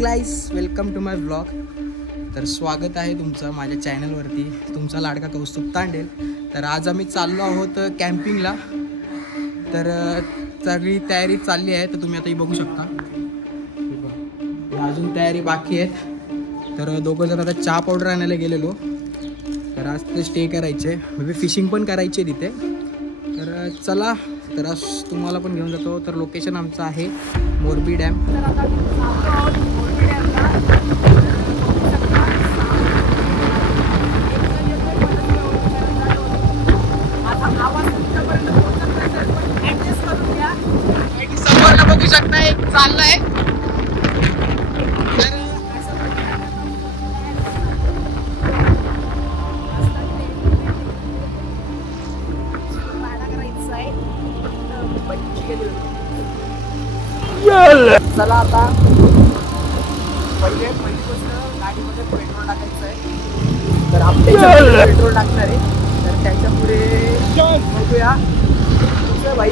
Guys, welcome to my blog. तर स्वागत आहे तुमचं माझ्या चॅनलवरती, तुमचा लाडका कौस्तुभ तांडेल. तर आज आम्ही चाललो आहोत कॅम्पिंगला. तर सगळी तयारी चालली आहे. तर तुम्ही आता बघू शकता, अजून तयारी बाकी आहेत. तर दोघं जण आता चहा पावडर आणायला गेलेलो. तर आज ते स्टे करायचे, म्हणजे फिशिंग पण करायची तिथे. तर चला, तर आज तुम्हाला पण घेऊन जातो. तर लोकेशन आमचं आहे मोरबी डॅम. तर आता मोरबी डॅमला आवाज तुमच्यापर्यंत पोहोचत नसेल, पण ॲडजस्ट करून घ्या. समोरला बघू शकता एक चाललंय. चला आता पहिली गोष्ट, गाडीमध्ये पेट्रोल टाकायचं आहे. तर आपल्या पेट्रोल टाकणार आहे. तर त्याच्या पुढे बघूया भाई.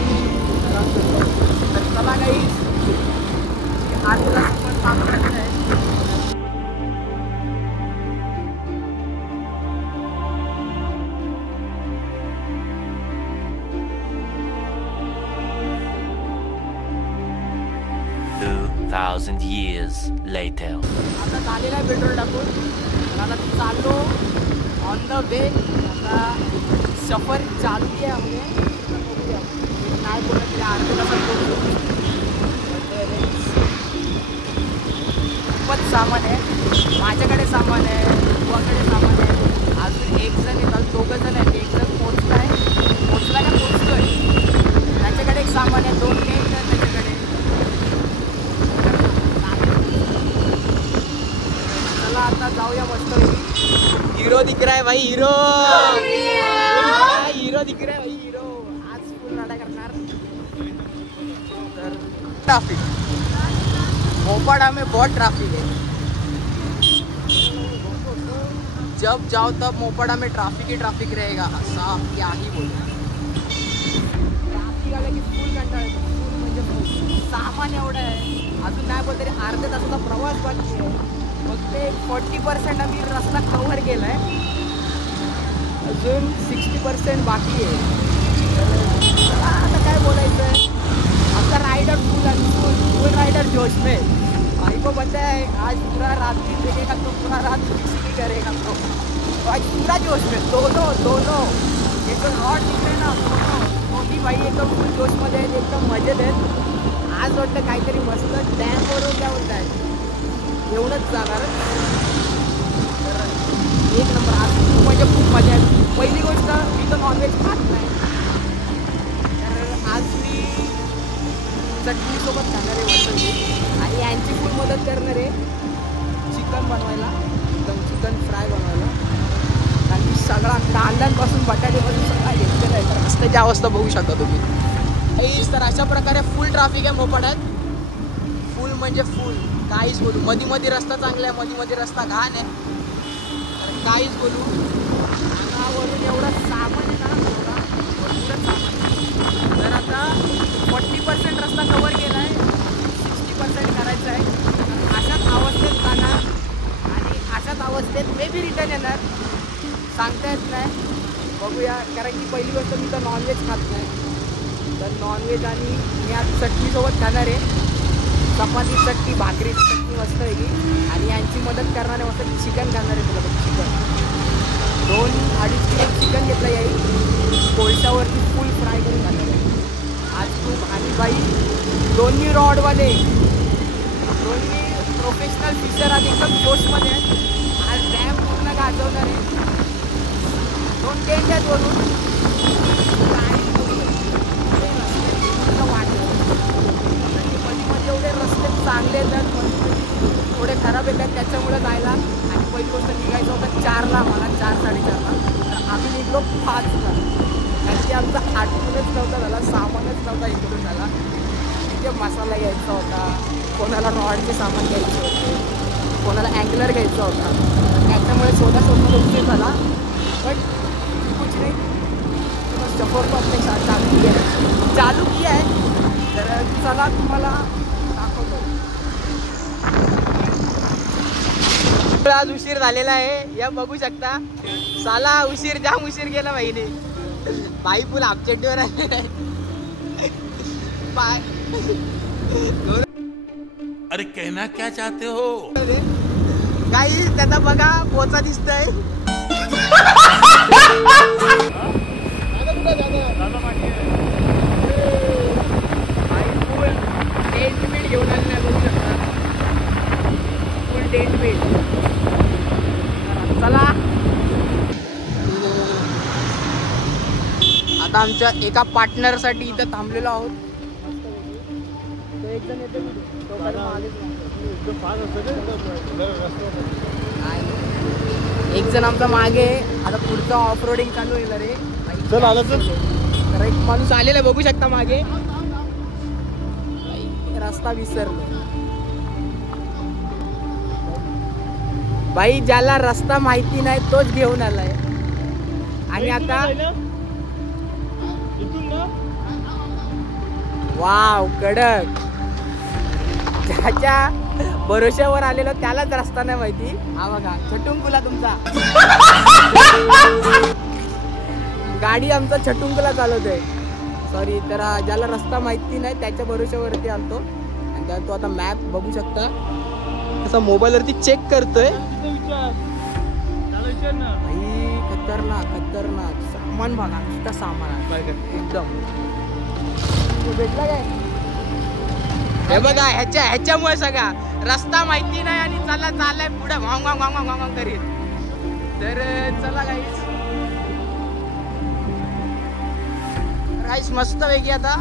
तर चला काही आजला पण काम करायचं आहे. 2,000 years later. आता झालेला आहे पेट्रोल टाकून. तर आता चाललो ऑन द वे. आता सफर चालू आहे आम्ही. काय बोलत तरी अर्ध्या तासात बोलतो. खूपच सामान आहे. माझ्याकडे सामान आहे, तुझ्याकडे सामान आहे. अजून एक जण येतात, दोघं जण आहेत. एक जण पोचला का पोचतोय. त्याच्याकडे एक सामान आहे, 2 नाही तर त्याच्याकडे. आता जाऊया मस्त. हीरो दिख रहा है भाई, हीरो दिख रहा है भाई, हीरो. आज फुल नाटक करणार. तर ट्रॅफिक मोपाड़ा में बहुत ट्रैफिक है. जब जाओ तब मोपाड़ा में ट्रैफिक ही ट्रैफिक रहेगा. ऐसा क्या ही बोलूं. ट्रॅफिक आलं की फुल कंटाळा येतो. फुल म्हणजे फुल. सामान एवढं आहे. अजून नाही बोल तरी अर्ध्या तासाचा प्रवास बाकी आहे. फक्त 40% आम्ही रस्ता कव्हर केला आहे. अजून 60% बाकी आहे. आता काय बोलायचं आहे. आपका राइडर फुल राइडर जोश में. भाई को पता है आज पूरा रात भी देखेगा तो पूरा रात किसी भी करेगा. तो आज पूरा जोश में दोनों ये तो रॉड दिख रहे ना, तो भी भाई एकदम फुल जोशमध्ये आहेत, एकदम मजेत आहेत. आज वाटतं काहीतरी मस्त डॅमवरून काय बोलत आहे एवढंच जाणार. एक नंबर. आज म्हणजे खूप मजा आहे. पहिली गोष्ट, मी तर नॉनव्हेज खात नाही. तर आज मी चटणीसोबत खाणार आहे मस्त. आणि यांची फुल मदत करणार आहे चिकन बनवायला, एकदम चिकन फ्राय बनवायला. कारण की सगळा कांद्यांपासून बटाट्यापासून सगळा घेतलेला आहे. तर रस्त्याची अवस्था बघू शकता तुम्ही. तर अशा प्रकारे फुल ट्रॅफिक आहे मोपाड्यात. फुल म्हणजे फुल. काहीच बोलू. मध्ये रस्ता चांगला आहे, मध्ये रस्ता घाण आहे. तर काहीच बोलू. वरून एवढं सामान आहे ना, भरपूरच सामान. तर आता 40% रस्ता कव्हर केला आहे, 60% करायचं आहे. अशाच अवस्थेत जाणार आणि अशाच अवस्थेत मे बी रिटर्न येणार. सांगता येत नाही, बघूया. कारण की पहिली गोष्ट, मी तर नॉनव्हेज खात नाही. तर नॉनव्हेज आणि मी आज चटणीसोबत खाणार आहे. चपाती चटणी, भाकरीची चटणी मस्त वेगळी. आणि यांची मदत करणारे मस्त चिकन करणारे. तुला चिकन 2-2.5 किलो चिकन घेतलं येईल. कोळशावरती फुल फ्राय करून घालणार आहे आज खूप. आणि बाई दोन्ही रॉडवाले, दोन्ही प्रोफेशनल फिशर आज एकदम जोशमध्ये आहेत. आज डॅम पूर्ण गाजवणार आहे. 2 टेंट आहेत वरून. एवढे रस्ते चांगले आहेत, थोडे खराब येतात त्याच्यामुळे जायला. आणि पहिली गोष्ट, निघायचं होतं 4ला, मला 4-4:30ला. तर आम्ही निघलो 5ला. कारण की आमचा आठवणच नव्हता झाला, सामानच नव्हता इकडून झाला. तिथे मसाला घ्यायचा होता, कोणाला रॉडचे सामान घ्यायचे होते, कोणाला अँगलर घ्यायचा होता. त्याच्यामुळे शोधाशोधमध्ये उशीर झाला. पण कुछ नाही, सफर तो आपले चालू किया आहे. तर चला तुम्हाला दाखवतो. आज उशीर झालेला आहे या बघू शकता. साला उशीर जाम उशीर गेला भाईने. बाई फुल अपचेटीवर आहे. अरे कहना क्या चाहते हो? काही त्याचा बघा पोचा दिसतोय. घेऊन आले बघू शकता. फुल टेंट बीट. चला आता आमच्या एका पार्टनर साठी इथं थांबलेलो आहोत. एक जण येते एक जण आमचा मागे. आता पुढचं ऑफ रोडिंग चालू होईल रे. तर एक माणूस आलेला बघू शकता मागे. रस्ता विसरलो भाई. ज्याला रस्ता माहिती नाही तोच घेऊन आलाय. आणि आता वाव कडक. ज्याच्या भरोश्यावर आलेलो त्यालाच रस्ता नाही माहिती. हा बघा छटुंकुला तुमचा. गाडी आमचा छटुंकुला चालवतोय. सॉरी. तर ज्याला रस्ता माहिती नाही त्याच्या भरोश्यावरती आलतो. आणि त्यात तो आता मॅप बघू शकता असा मोबाईलवरती चेक करतोय. भाई खतरनाक खतरनाक. सामान बघा नुसता सामान एकदम. भेटला काय हे बघा. ह्याच्यामुळे सगळा रस्ता माहिती नाही आणि चला चाललाय पुढे भांग भांग भांग भांग भांग करीत. तर चला गाईस राईस मस्त वेगळी. आता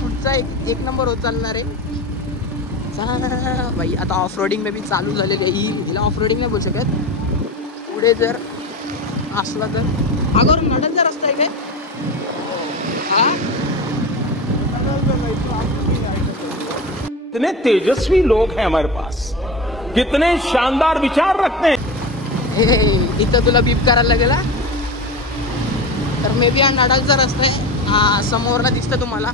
पुढचा एक नंबर होत चालणार आहे. भाई आता ऑफ रोडिंग मे बी चालू झालेली आहे. हिला ऑफ रोडिंग नाही बोलू शकत. पुढे जर असला तर अगोदर नडलचा रस्ता आहे काय. कितने तेजस्वी लोग हैं हमारे पास, कितने शानदार विचार रखते हैं. इथं तुला बीप करायला गेला तर मे बी हा नडालचा रस्ता आहे. हा समोरला दिसतं तुम्हाला.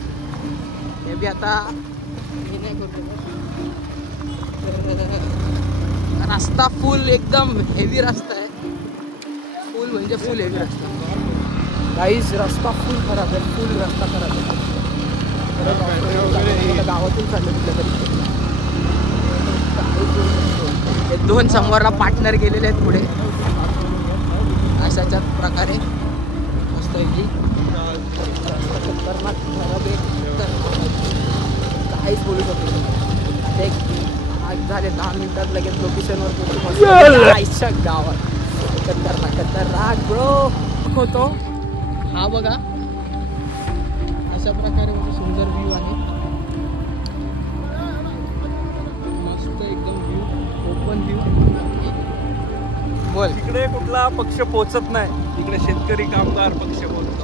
मे बी आता हे नाही करतो. रस्ता फुल एकदम हेवी रस्ता आहे. फुल म्हणजे फुल हेवी रस्ता. गाईस रस्ता फुल खराब आहे. फुल रस्ता खराब आहे. गावातून चाललं कुठल्या तरी. हे दोन समोरला पार्टनर गेलेले आहेत पुढे. अशाच्या प्रकारे मस्त आहे. खतरनाक खराब आहे. काहीच बोलू शकतो. आज झाले 10 मिनिटात लगेच लोकेशनवर पोहोचू गावात. खतरनाक खतरनाक ब्रो होतो. हा बघा अशा प्रकारे म्हणजे सुंदर व्ह्यू आहे. मस्त एकदम व्ह्यू. Open view. बोल. तिकडे कुठला पक्ष पोचत नाही. तिकडे शेतकरी कामगार पक्ष पोचतो.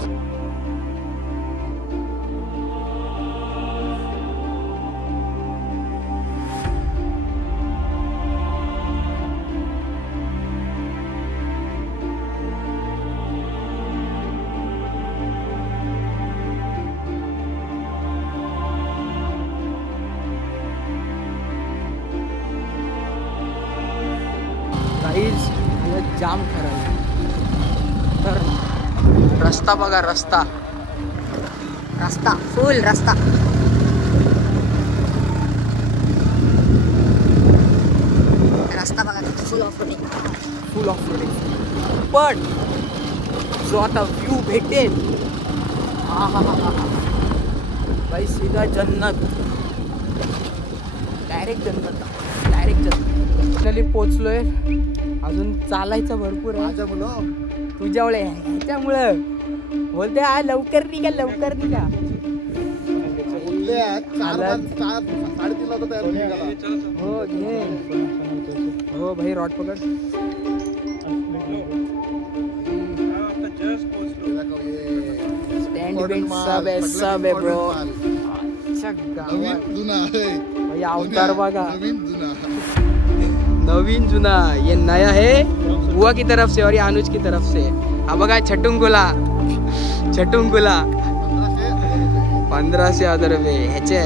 जाम खराब. तर रस्ता बघा. रस्ता रस्ता फुल रस्ता. रस्ता बघा फुल ऑफ रोडिंग. फुल ऑफ रोडिंग. पण जो आता व्ह्यू भेटेल हा हा हा हा भाई सीधा जन्नत. डायरेक्ट जन्नत. डायरेक्ट जन्नत. फायनली पोचलोय. अजून चालायचं भरपूर आहे. तुझ्यामुळे ह्याच्यामुळं बोलते हा लवकर निघा लवकर निघा. हो घे. हो भाई रॉड पकड. स्टँड बिंड सब है ब्रो. भाई अवतार बघा. नवीन जुना. ये नया है बुआ की तरफ से और ये अनुज की तरफ से. हा बघा छटुंकुला. छटुंकुला 1500 रुपये ह्याचे.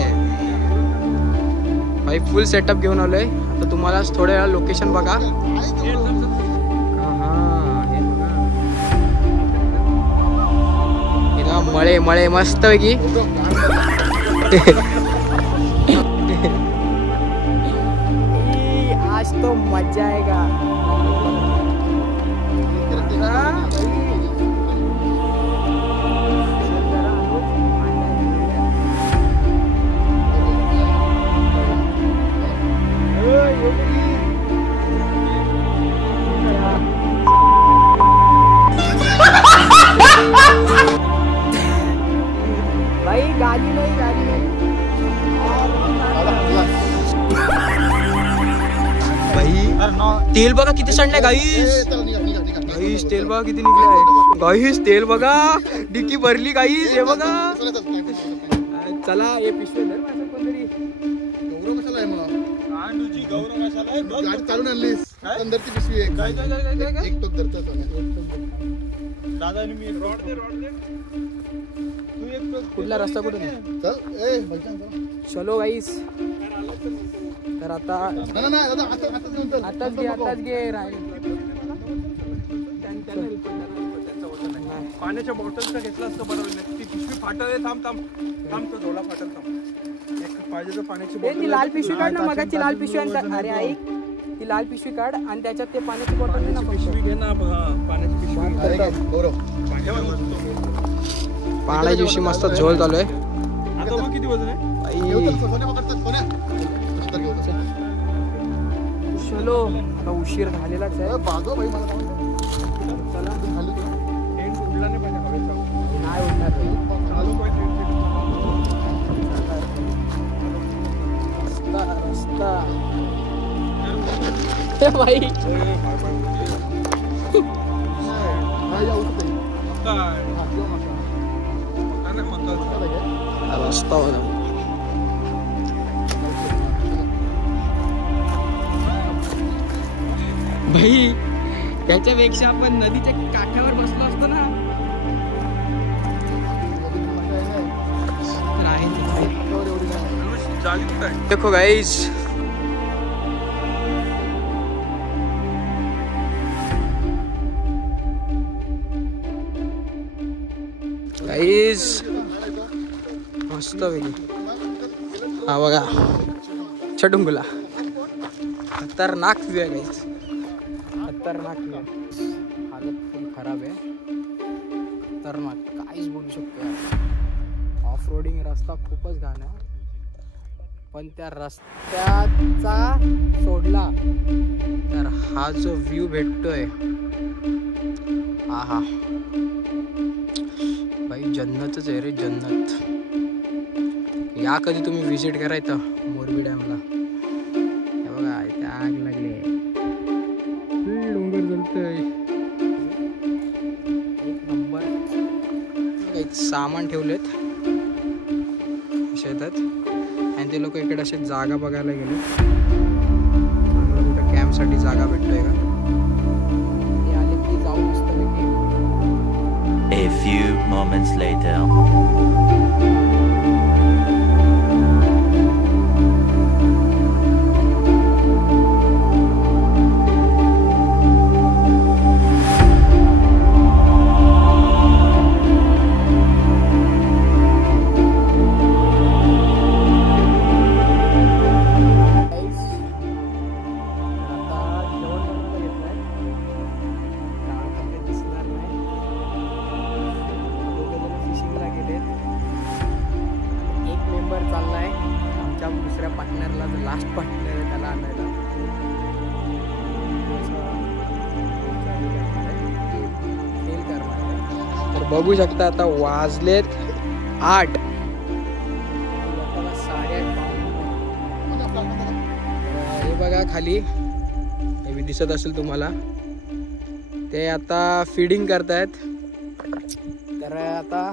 भाई फुल सेटअप घेऊन आलोय. आता तुम्हाला थोड्या वेळा लोकेशन बघा. मळे मळे मस्त पैकी. आज तो मजा आएगा. भाई गाली नहीं भाई. तेल बघा किती सांडलंय गाईस. गाईस तेल बघा किती निघलंय. गाईस तेल बघा डिक्की भरली गाईस. हे बघा. चला हे पिशवी धर माझं कोणतरी. गौरव कशाला आहे मग? गौरव कशाला आहे? गाडी चालून आणलीस. अंदरची पिशवी आहे. काय एक टोक धरता दादा मी रॉड दे तू एक टोक. कुठला रस्ता कुठून आहे? चल ए भाईजान चलो गाईस. तर आता नाही दादा आताच घे राहील. पाण्याच्या बॉटलचा घेतला असतं बरं होईल. ती पिशवी फाटल. थांब तो झोला फाटल. एक पाहिजे तर पाण्याची बॉटल. ती लाल पिशवी काढ ना. मगाची लाल पिशवी. अरे ऐक ती लाल पिशवी काढ आणि त्याच्यात ते पाण्याची बॉटल दे ना. पिशवी घे ना. पाण्याची पिशवी. गौरव पाण्याच्या दिवशी मस्त झोल चालू आहे. आता मग किती वजन आहे? चलो आता उशीर झालेलाच आहे. बाजू भाई मला चला एंड उडला नाही पाहिजे हवेचा. नाही उठणार रे. चालू पाहिजे. रस्ता हे भाई रस्ता बघा. भाई त्याच्यापेक्षा आपण नदीच्या काठावर बसलो असतो ना. देखो गाइस मस्त वेगळी. हा बघा चडुंगला खतरनाक व्ह्यू आहे गाईस. खतरनाक व्ह्यू. हालत खूप खराब आहे. खतरनाक काहीच बोलू शकतो. ऑफ रोडिंग रस्ता खूपच घाण आहे. पण त्या रस्त्याचा सोडला तर हा जो व्ह्यू भेटतोय आहा भाई जन्नतच आहे रे. जन्नत. या कधी तुम्ही विजिट करायचं मोरबी डॅमला. हे बघा इथे आग लागली. डोंगर जलतोय. एक नंबर. काही सामान ठेवलेत शेतात आणि ते लोक इकडे असे जागा बघायला गेले. कुठं कॅम्पसाठी जागा भेटतोय का. ते आले की जाऊ मस्त. A few moments later. Last partner आहे त्याला आणायला. फेल करणार. तर बघू शकता आता वाजलेत 8. 8:30. हे बघा खाली हे दिसत असेल तुम्हाला. ते आता फीडिंग करतायत. तर आता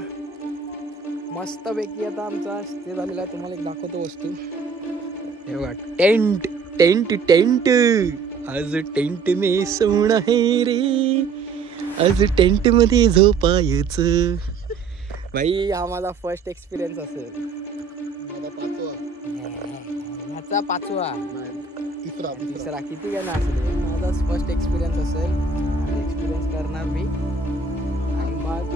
मस्तपैकी आता आमचा स्टे झालेला आहे. तुम्हाला एक दाखवतो वस्तू. हे बघा टेंट टेंट टेंट. आज टेंट में सोना है रे. आज टेंट मध्ये झोपायचं. भाई हा माझा फर्स्ट एक्सपिरियन्स असेल. यांचा 5वा तिसरा किती काय असेल माझा फर्स्ट एक्सपिरियन्स असेल एक्सपिरियन्स करणार मी आणि मग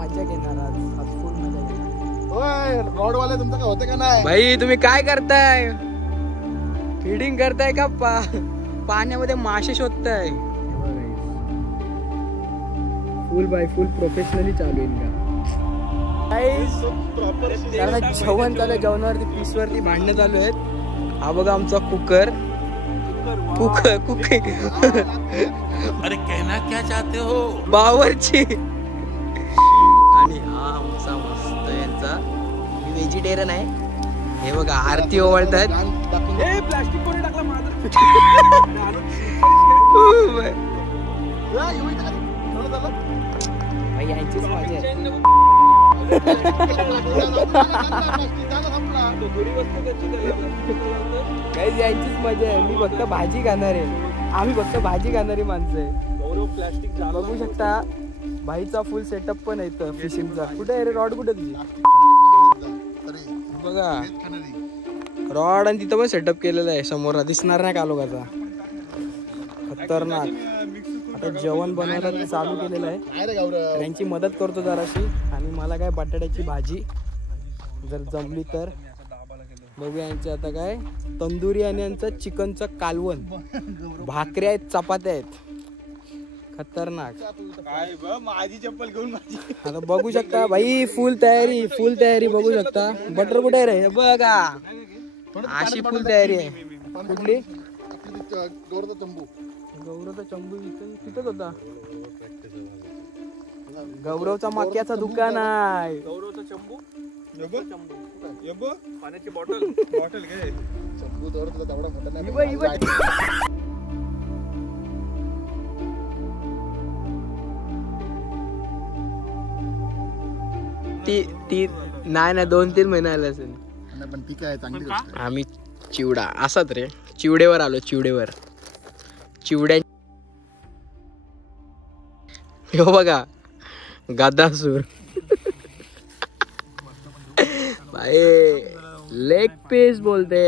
मजा घेणार आज फुल मजा घेणार. होय रॉड वाले तुमचं काय होतं का नाही भाई तुम्ही काय करताय फीडिंग करताय का पाण्यामध्ये मासे शोधताय फुल बाय फुल प्रोफेशनली चालू आहे का जेवण चालू आहे जेवणावरती पीसवरती भांडणं चालू आहेत. हा बघा आमचा कुकर अरे कहना क्या चाहते हो बावरची आणि हा आमचा मस्त यांचा व्हेजिटेरियन आहे. हे बघा आरती ओवाळतात प्लास्टिक कोणी टाकला माझं भाई यांचीच मजा आहे. काही यांचीच मजा आहे. मी फक्त भाजी खाणार आहे. आम्ही फक्त भाजी खाणारी माणसं आहे. प्लास्टिक बघू शकता भाईचा फुल सेटअप पण आहे इथं फिशिंगचा. कुठे आहे रे रॉड कुठे तुझी बघा रॉड आणि तिथं पण सेटअप केलेलं आहे समोर दिसणार नाही कालोगाचा खतरनाक. आता जेवण बनवायला चालू केलेलं आहे त्यांची मदत करतो जराशी आणि मला काय बटाट्याची भाजी जर जमली तर बघूया. यांचे आता काय तंदुरी आणि यांचं चिकनचं कालवण भाकऱ्या आहेत चपात्या आहेत खतरनाक. माझी चप्पल घेऊन माझी आता बघू शकता भाई फुल तयारी बघू शकता. बटर कुठे आहे रे बघा अशी फुल तयारी आहे. कुठली गौरवचा चंबू तिथंच होता. गौरवचा मक्याचा दुकान आहे. गौरवचा चंबू पाण्याची बॉटल घे चंबू तर तेवढा मोठा नाही ती नाही 2-3 महिने आले असेल. पण ती काय चांगली गोष्ट आहे. आम्ही चिवडा असाच रे चिवडेवर आलो चिवड्या हो बघा गदासूर भाई लेग पीस बोलते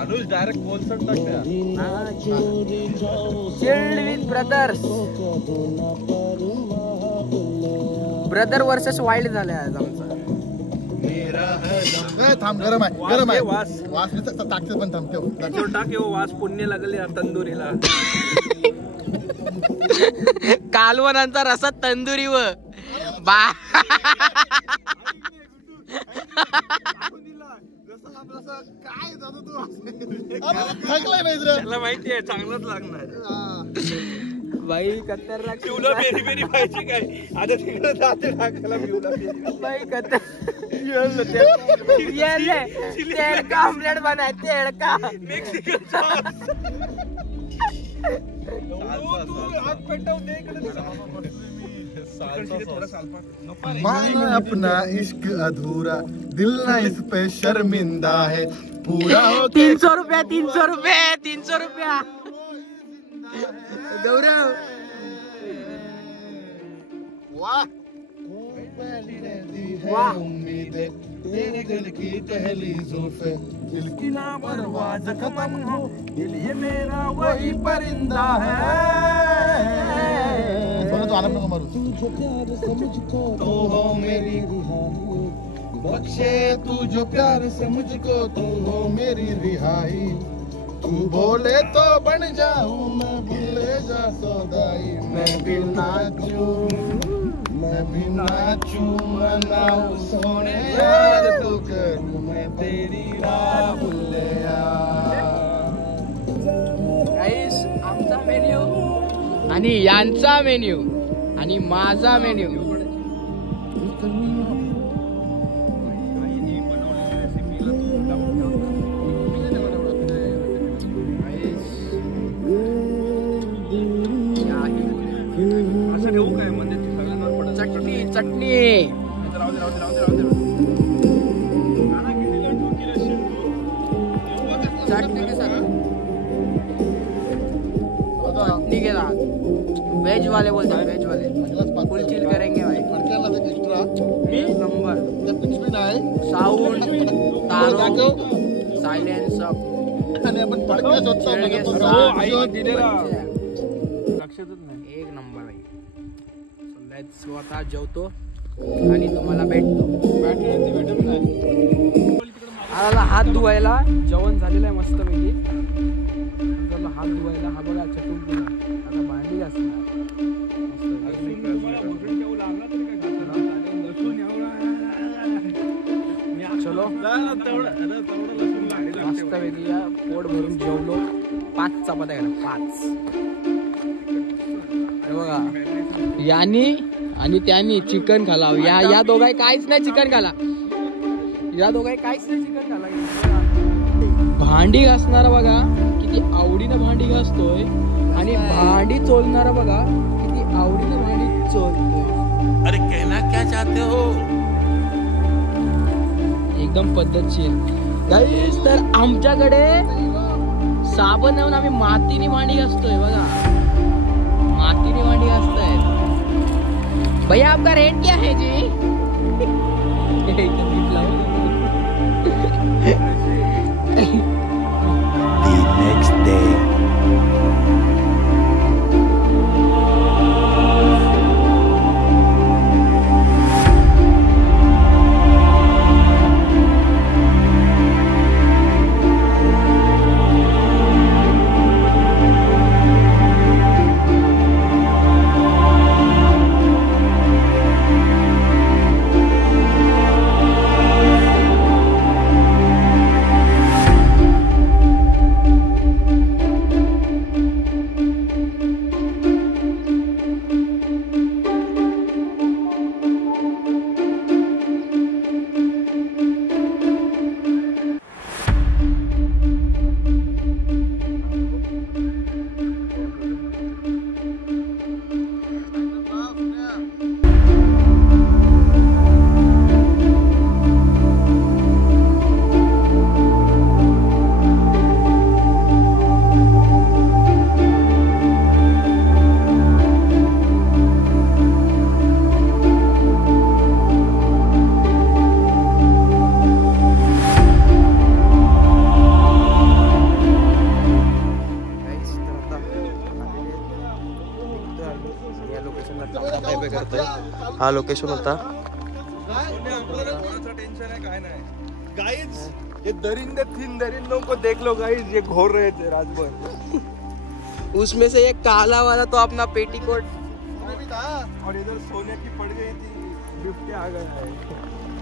अनुज डायरेक्ट कॉन्सर्ट टाकते chilled with brother versus wild झाले आज आमचा. थांब गरम आहे वास टाकते पण थांबते टाक वास पुण्य लागले तंदुरीला कालवनांचा रसा तंदुरी व बा त्याला माहिती आहे चांगलंच लागणार बाई खतरनाक पिवला पेरी पेरी पाहिजे काय आता तिकडे जाते टाकायला पिवला बाई तेल का ऑमलेट बनाय तेल का मेक्सिकन माना अपना इश्क अधूरा दिल ना इस पे शर्मिंदा है पूरा 300 रुपया गौरव वाह उम्मीदें तेरे दिल की पहली जुल्फे दिल की परवाज़ खत्म हो ये मेरा वही परिंदा है तो आलम नको मारू तो हो मेरी बख्शे तू जो प्यार से मुझको तू हो मेरी रिहाई तू बोले तो बन जाऊं मैं भूले जा सौदाई मैं भी नाचूं मनाऊं सोने यार तू करूं मैं तेरी राह भूलिया. गाईस आमचा मेन्यू आणि यांचा मेन्यू आणि माझा मेन्यू चटणी चटणी के साथ चटणी के साथ वेज वाले बोलते हैं, वेज वाले ग्लास फुल चिल करेंगे भाई. मडक्याला एक्स्ट्रा एक नंबर. त्या पिशवी नाही साऊंड, तारो, दाखव सायलेन्स, आणि आपण पडक्याच शेळगे, होतो साप, आई दिलेला बच्चे. लक्षातच नाही. एक नंबर भाई. So let's go. आता जेवतो आणि तुम्हाला भेटतो. आला हात धुवायला. जेवण झालेलं आहे मस्त पैकी. हात धुवायला. हा बघा चटून गेला. आता भांडी घासणार. चलो मस्त पैकी पोट भरून जेवलो. 5 चपात्या खाल्ल्या. 5. बघा यानी आणि त्यांनी चिकन खाला. या दोघांनी काहीच नाही चिकन खाला. या दोघांनी काहीच नाही चिकन खाला. भांडी घासणारा बघा किती आवडीनं भांडी घासतोय आणि भांडी चोलणारा बघा किती आवडीनं भांडी चोलतोय. अरे कहना क्या चाहते हो? एकदम पद्धतशीर गाईस. तर आमच्याकडे साबण लावून आम्ही मातीने भांडी घासतोय बघा. मातीने भांडी घासतोय. भैया आपका रेट क्या है जी? The next day. हा लोकेशन होता. टेंशन है काय नाही गाइस. ये दरिंदे 3 दरिंदों को देख लो गाइस. ये घोर रहे थे रात भर. उसमें से एक काला वाला तो अपना पेटीकोट. और इधर सोने की पड़ गई थी. बिबटे आ गए हैं.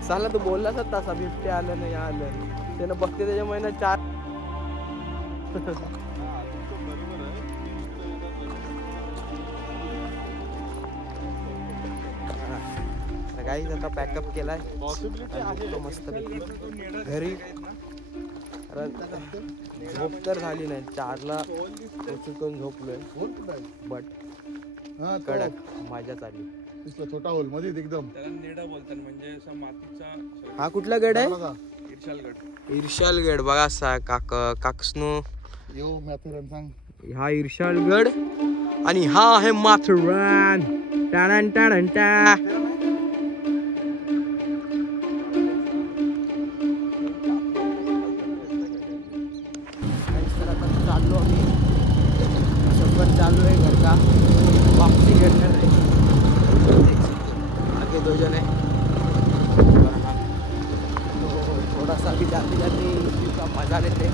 साला तू बोललास तसा बिबटे आलं नाही आलं. त्यानं बघते त्याच्या महिन्यात 4. गाईज आता पॅकअप केलाय. मस्त घरी. झोप तर झाली नाही. 4ला उचलून झोपलोय. बट कडक मजा चालली. छोटा होल मध्ये एकदम त्याला नेडा बोलतात. म्हणजे असा मातीचा. हा कुठला गड आहे? इर्शालगड. इर्शालगड बघा असा काकसनो. यो मॅथुरन सांग. हा इर्शालगड आणि हा आहे माथुरान. टाणन टाणन टा. चाललो आम्ही. सफर चालू आहे घर का. वापसी करणार आहे. आगे 2 जन है. थोड़ा सा भी जाते जाते इसका मजा लेते.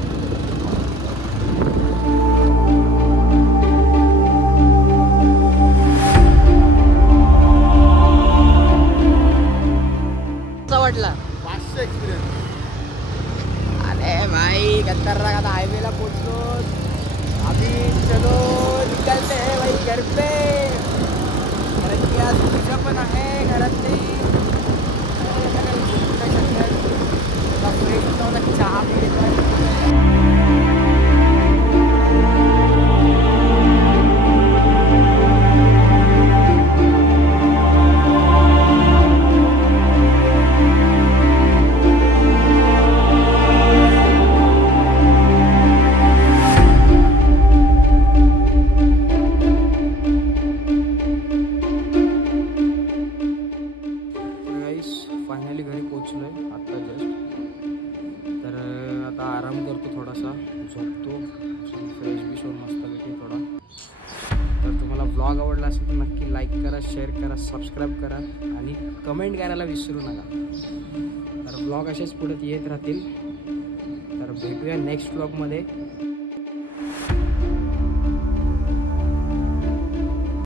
कसा वाटला? 500 एक्सपिरियन्स. अरे भाई खतरनाक. आता हायवेला पोहोचलो. अभी चलो निकलते हैं भाई घर पे. आराम करतो, थोडासा झोपतो, फ्रेश बिश होऊन मस्तपैकी थोडा. तर तुम्हाला व्लॉग आवडला असेल तर नक्की लाईक करा, शेअर करा, सबस्क्राईब करा आणि कमेंट करायला विसरू नका. तर व्लॉग असेच पुढे येत राहतील. तर भेटूया नेक्स्ट व्लॉगमध्ये.